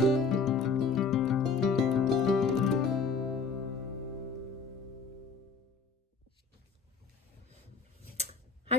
Hi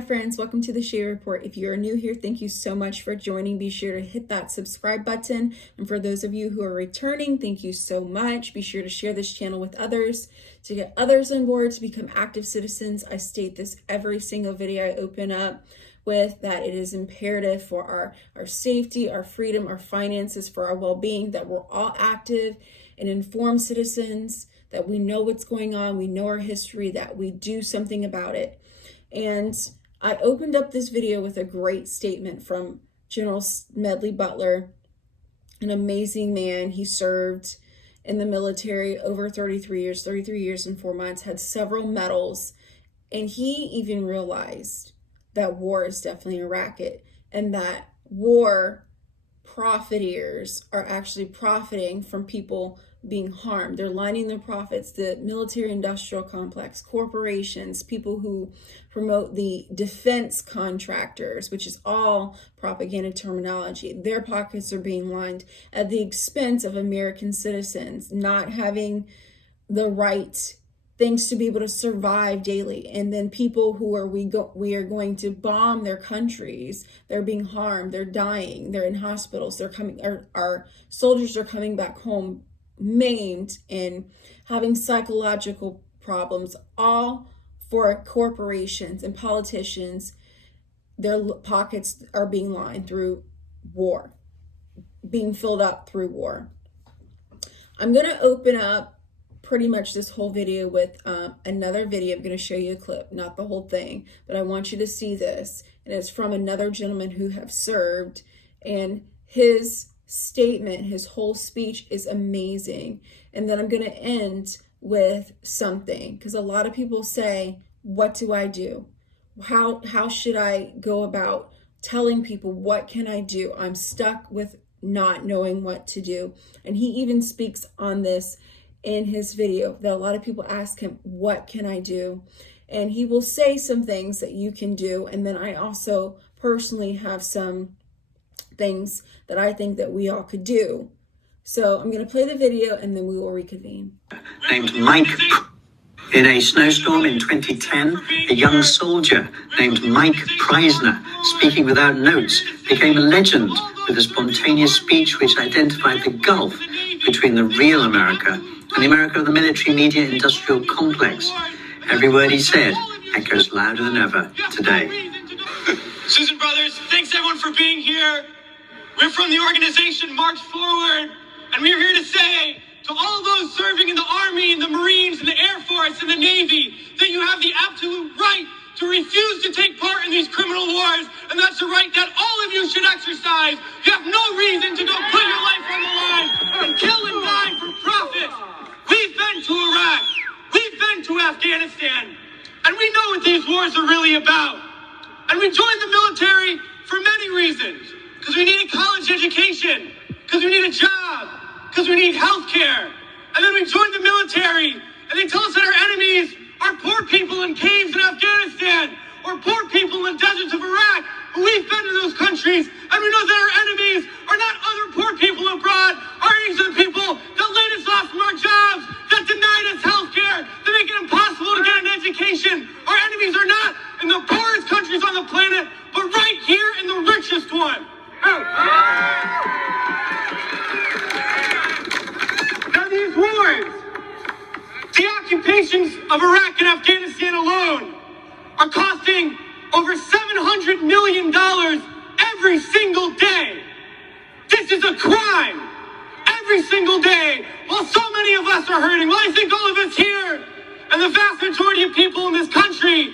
friends, welcome to the Share Report. If you're new here, thank you so much for joining. Be sure to hit that subscribe button. And for those of you who are returning, thank you so much. Be sure to share this channel with others to get others on board to become active citizens. I state this every single video I open up with, that it is imperative for our safety, our freedom, our finances, for our well-being, that we're all active and informed citizens, that we know what's going on, we know our history, that we do something about it. And I opened up this video with a great statement from General Smedley Butler, an amazing man. He served in the military over 33 years and 4 months, had several medals, and he even realized that war is definitely a racket, and that war profiteers are actually profiting from people being harmed. They're lining their profits. The military industrial complex, corporations, people who promote the defense contractors, which is all propaganda terminology, their pockets are being lined at the expense of American citizens not having the right things to be able to survive daily. And then people who are we are going to bomb their countries, they're being harmed, they're dying, they're in hospitals, our soldiers are coming back home maimed and having psychological problems, all for corporations and politicians. Their pockets are being lined through war, being filled up through war. I'm going to open up pretty much this whole video with another video. I'm going to show you a clip, not the whole thing, but I want you to see this. And it's from another gentleman who have served, and his statement, his whole speech is amazing. And then I'm going to end with something, because a lot of people say, what do I do? How should I go about telling people, what can I do? I'm stuck with not knowing what to do. And he even speaks on this in his video, that a lot of people ask him, what can I do? And he will say some things that you can do. And then I also personally have some things that I think that we all could do. So I'm going to play the video and then we will reconvene. Named Mike. In a snowstorm in 2010, a young soldier named Mike Preisner, speaking without notes, became a legend with a spontaneous speech which identified the gulf between the real America and the America of the military media industrial complex. Every word he said echoes louder than ever today. Susan Brothers, thanks everyone for being here. We're from the organization March Forward, and we're here to say to all those serving in the Army, and the Marines, and the Air Force, and the Navy, that you have the absolute right to refuse to take part in these criminal wars, and that's a right that all of you should exercise. You have no reason to go put your life on the line and kill and die for profit. We've been to Iraq, we've been to Afghanistan, and we know what these wars are really about. And we joined the military for many reasons. Because we need a college education, because we need a job, because we need health care. And then we joined the military, and they tell us that our enemies are poor people in caves in Afghanistan, or poor people in the deserts of Iraq. But we've been to those countries, and we know that our enemies are not other poor people abroad. Our enemies are the people that laid us off from our jobs, that denied us health care, that make it impossible to get an education. Our enemies are not in the poorest countries on the planet, but right here in the richest one. Now these wars, the occupations of Iraq and Afghanistan alone, are costing over $700 million every single day. This is a crime. Every single day, while so many of us are hurting. Well, I think all of us here, and the vast majority of people in this country,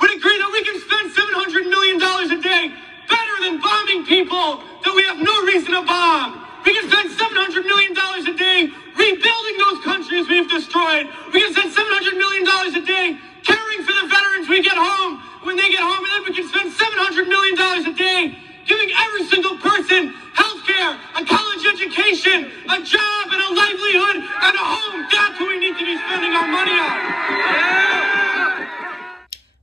would agree that we can spend $700 million a day better than bombing people that we have no reason to bomb. We can spend $700 million a day rebuilding those countries we've destroyed. We can spend $700 million a day caring for the veterans we get home when they get home. And then we can spend $700 million a day giving every single person health care, a college education, a job, and a livelihood, and a home. That's what we need to be spending our money on.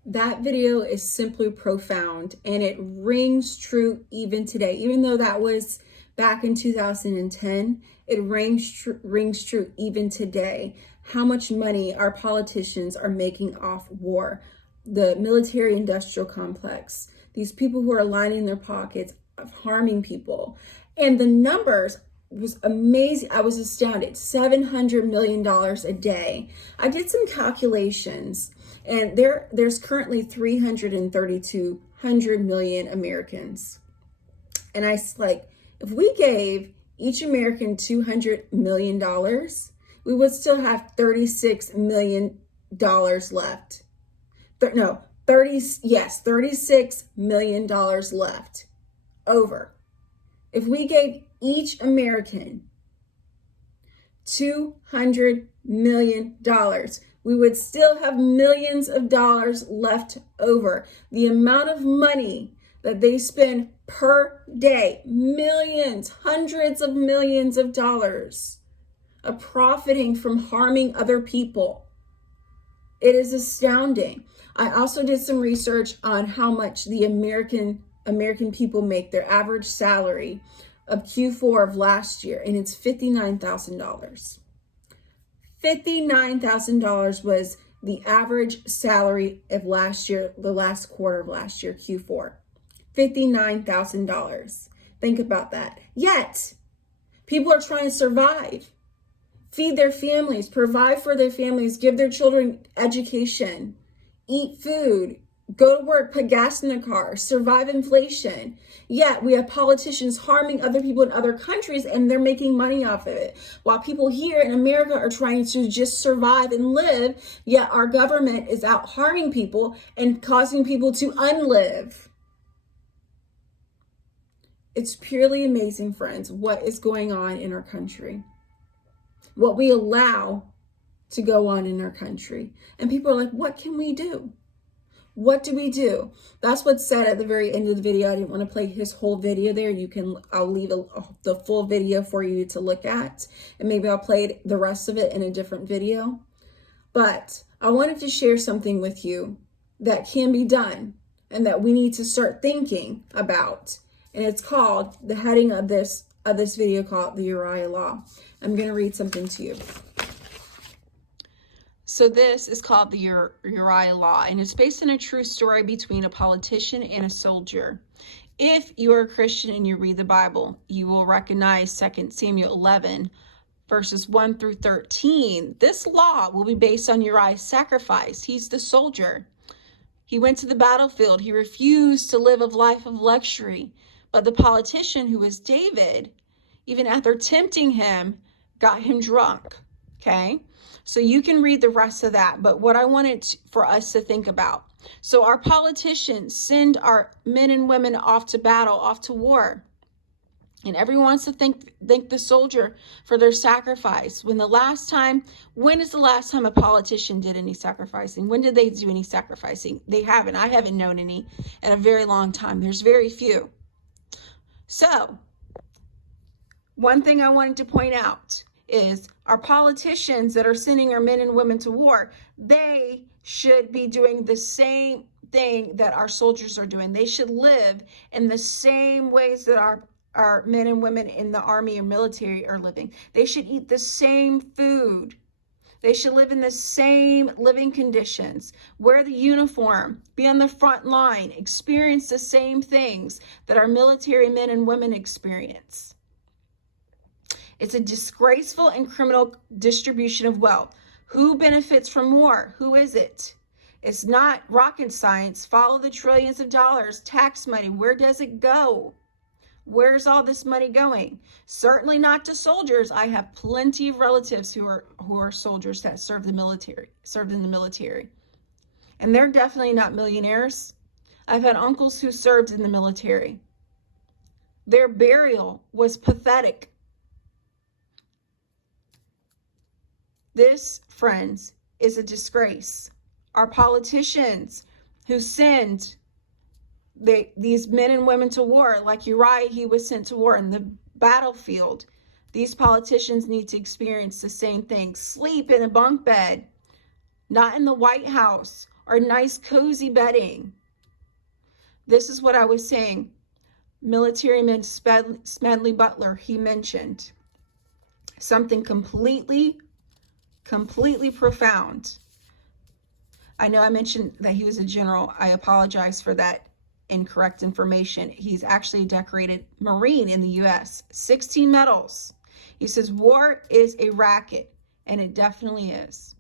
That video is simply profound, and it rings true even today. Even though that was back in 2010, it rings true even today. How much money our politicians are making off war, the military industrial complex, these people who are lining their pockets of harming people. And the numbers was amazing. I was astounded. $700 million a day. I did some calculations, and there's currently 332 million Americans. And I like, if we gave each American $200 million, we would still have $36 million left. $36 million left over. If we gave each American $200 million, we would still have millions of dollars left over. The amount of money that they spend per day, millions, hundreds of millions of dollars of profiting from harming other people. It is astounding. I also did some research on how much the American people make, their average salary of Q4 of last year, and it's $59,000. $59,000 was the average salary of last year, the last quarter of last year, Q4. $59,000. Think about that. Yet, people are trying to survive, feed their families, provide for their families, give their children education, eat food, go to work, put gas in their car, survive inflation. Yet we have politicians harming other people in other countries, and they're making money off of it. While people here in America are trying to just survive and live, yet our government is out harming people and causing people to unlive. It's purely amazing, friends, what is going on in our country, what we allow to go on in our country. And people are like, what can we do? What do we do? That's what's said at the very end of the video. I didn't want to play his whole video there. I'll leave the full video for you to look at, and maybe I'll play the rest of it in a different video. But I wanted to share something with you that can be done and that we need to start thinking about. And it's called, the heading of this video called the Uriah Law. I'm going to read something to you. So this is called the Uriah Law, and it's based on a true story between a politician and a soldier. If you are a Christian and you read the Bible, you will recognize 2 Samuel 11, verses 1 through 13. This law will be based on Uriah's sacrifice. He's the soldier. He went to the battlefield. He refused to live a life of luxury. But the politician, who was David, even after tempting him, got him drunk. Okay? So you can read the rest of that. But what I wanted for us to think about. So our politicians send our men and women off to battle, off to war. And everyone wants to thank the soldier for their sacrifice. When is the last time a politician did any sacrificing? When did they do any sacrificing? They haven't. I haven't known any in a very long time. There's very few. So, one thing I wanted to point out is our politicians that are sending our men and women to war, they should be doing the same thing that our soldiers are doing. They should live in the same ways that our men and women in the army or military are living. They should eat the same food. They should live in the same living conditions, wear the uniform, be on the front line, experience the same things that our military men and women experience. It's a disgraceful and criminal distribution of wealth. Who benefits from war? Who is it? It's not rocket science. Follow the trillions of dollars, tax money. Where does it go? Where's all this money going? Certainly not to soldiers. I have plenty of relatives who are soldiers that served in the military. And they're definitely not millionaires. I've had uncles who served in the military. Their burial was pathetic. This, friends, is a disgrace. Our politicians who send these men and women to war, like Uriah, he was sent to war in the battlefield. These politicians need to experience the same thing. Sleep in a bunk bed, not in the White House or nice cozy bedding. This is what I was saying. Militaryman Smedley Butler, he mentioned something completely profound. I know I mentioned that he was a general. I apologize for that incorrect information. He's actually a decorated Marine in the U.S. 16 medals. He says war is a racket, and it definitely is.